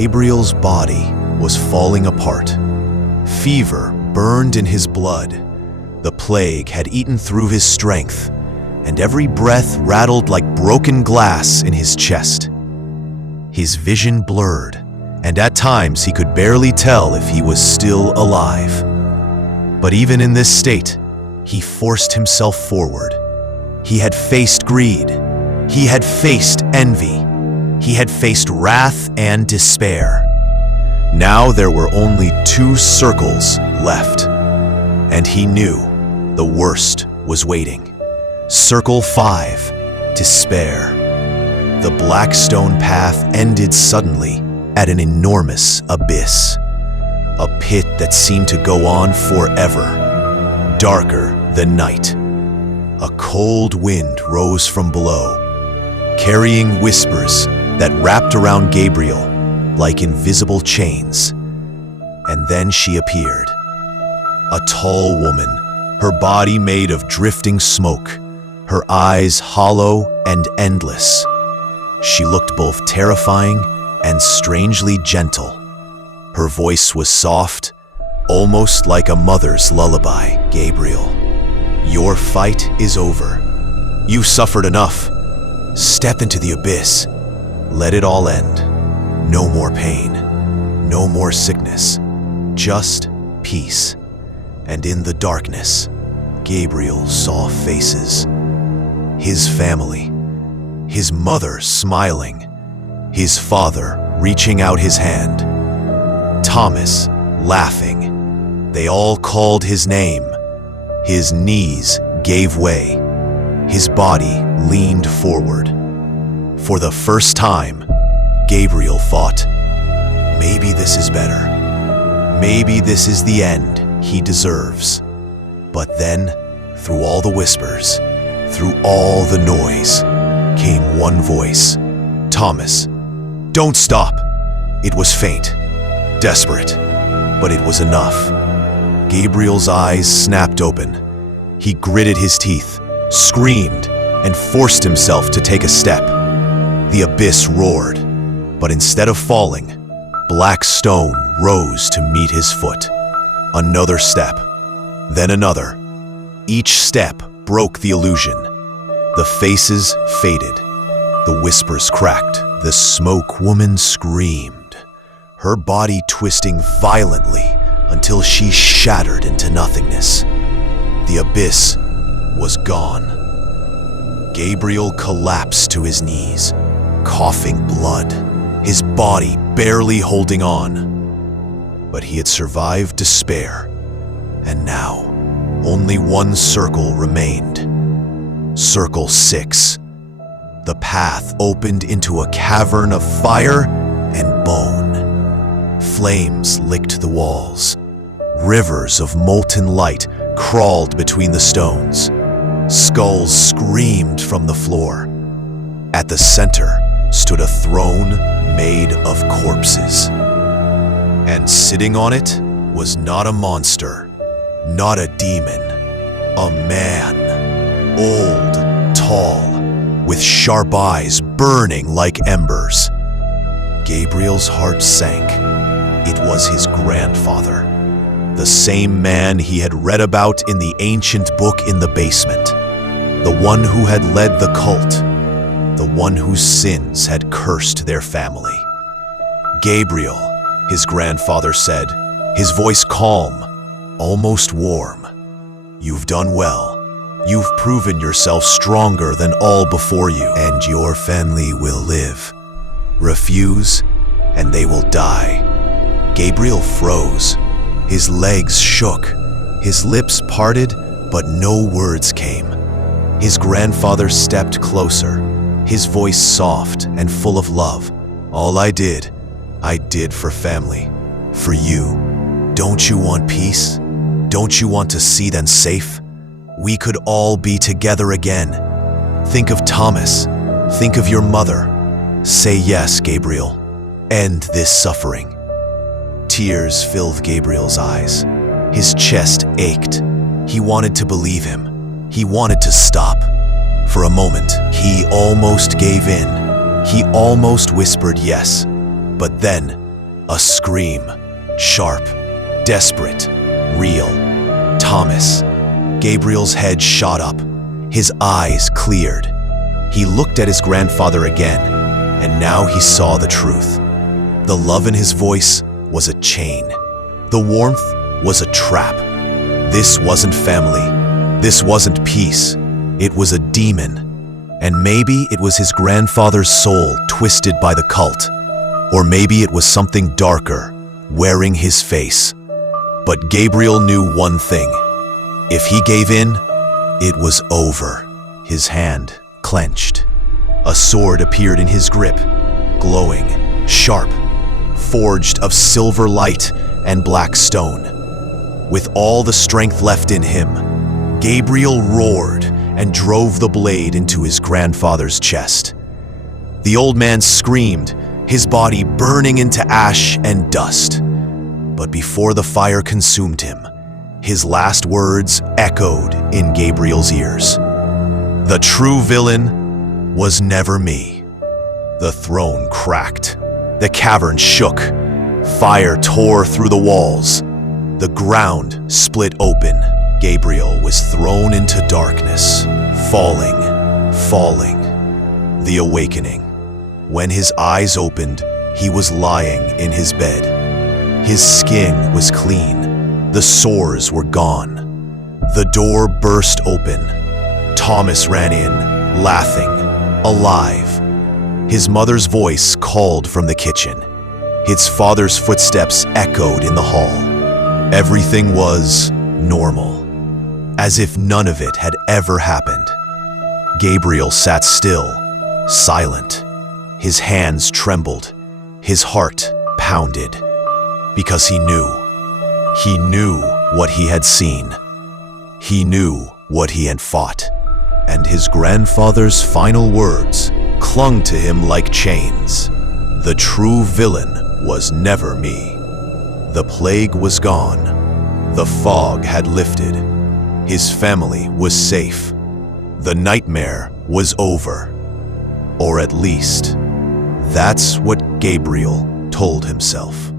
Gabriel's body was falling apart. Fever burned in his blood. The plague had eaten through his strength, and every breath rattled like broken glass in his chest. His vision blurred, and at times he could barely tell if he was still alive. But even in this state, he forced himself forward. He had faced greed. He had faced envy. He had faced wrath and despair. Now there were only 2 circles left, and he knew the worst was waiting. Circle 5, despair. The black stone path ended suddenly at an enormous abyss. A pit that seemed to go on forever, darker than night. A cold wind rose from below, carrying whispers that wrapped around Gabriel like invisible chains. And then she appeared. A tall woman, her body made of drifting smoke, her eyes hollow and endless. She looked both terrifying and strangely gentle. Her voice was soft, almost like a mother's lullaby. Gabriel, your fight is over. You suffered enough. Step into the abyss. Let it all end. No more pain. No more sickness. Just peace. And in the darkness, Gabriel saw faces. His family. His mother smiling. His father reaching out his hand. Thomas laughing. They all called his name. His knees gave way. His body leaned forward. For the first time, Gabriel thought, maybe this is better. Maybe this is the end he deserves. But then, through all the whispers, through all the noise, came one voice. Thomas, don't stop. It was faint, desperate, but it was enough. Gabriel's eyes snapped open. He gritted his teeth, screamed, and forced himself to take a step. The abyss roared, but instead of falling, black stone rose to meet his foot. Another step, then another. Each step broke the illusion. The faces faded. The whispers cracked. The smoke woman screamed, her body twisting violently until she shattered into nothingness. The abyss was gone. Gabriel collapsed to his knees, coughing blood, his body barely holding on. But he had survived despair, and now only one circle remained. Circle 6. The path opened into a cavern of fire and bone. Flames licked the walls. Rivers of molten light crawled between the stones. Skulls screamed from the floor. At the center stood a throne made of corpses. And sitting on it was not a monster, not a demon, a man, old, tall, with sharp eyes burning like embers. Gabriel's heart sank. It was his grandfather, the same man he had read about in the ancient book in the basement, the one who had led the cult, the one whose sins had cursed their family. Gabriel, his grandfather said, his voice calm, almost warm. You've done well. You've proven yourself stronger than all before you, and your family will live. Refuse, and they will die. Gabriel froze. His legs shook. His lips parted, but no words came. His grandfather stepped closer, his voice soft and full of love. All I did for family, for you. Don't you want peace? Don't you want to see them safe? We could all be together again. Think of Thomas. Think of your mother. Say yes, Gabriel. End this suffering. Tears filled Gabriel's eyes. His chest ached. He wanted to believe him. He wanted to stop. For a moment, he almost gave in. He almost whispered yes. But then, A scream, sharp, desperate, real. Thomas. Gabriel's head shot up. His eyes cleared. He looked at his grandfather again, and now he saw the truth. The love in his voice was a chain. The warmth was a trap. This wasn't family. This wasn't peace. It was a demon. And maybe it was his grandfather's soul twisted by the cult. Or maybe it was something darker, wearing his face. But Gabriel knew one thing. If he gave in, it was over. His hand clenched. A sword appeared in his grip, glowing, sharp, forged of silver light and black stone. With all the strength left in him, Gabriel roared and drove the blade into his grandfather's chest. The old man screamed, his body burning into ash and dust. But before the fire consumed him, his last words echoed in Gabriel's ears. The true villain was never me. The throne cracked. The cavern shook. Fire tore through the walls. The ground split open. Gabriel was thrown into darkness, falling. The awakening. When his eyes opened, he was lying in his bed. His skin was clean. The sores were gone. The door burst open. Thomas ran in, laughing, alive. His mother's voice called from the kitchen. His father's footsteps echoed in the hall. Everything was normal, as if none of it had ever happened. Gabriel sat still, silent. His hands trembled. His heart pounded. Because he knew. He knew what he had seen. He knew what he had fought. And his grandfather's final words clung to him like chains. The true villain was never me. The plague was gone. The fog had lifted. His family was safe. The nightmare was over. Or at least, that's what Gabriel told himself.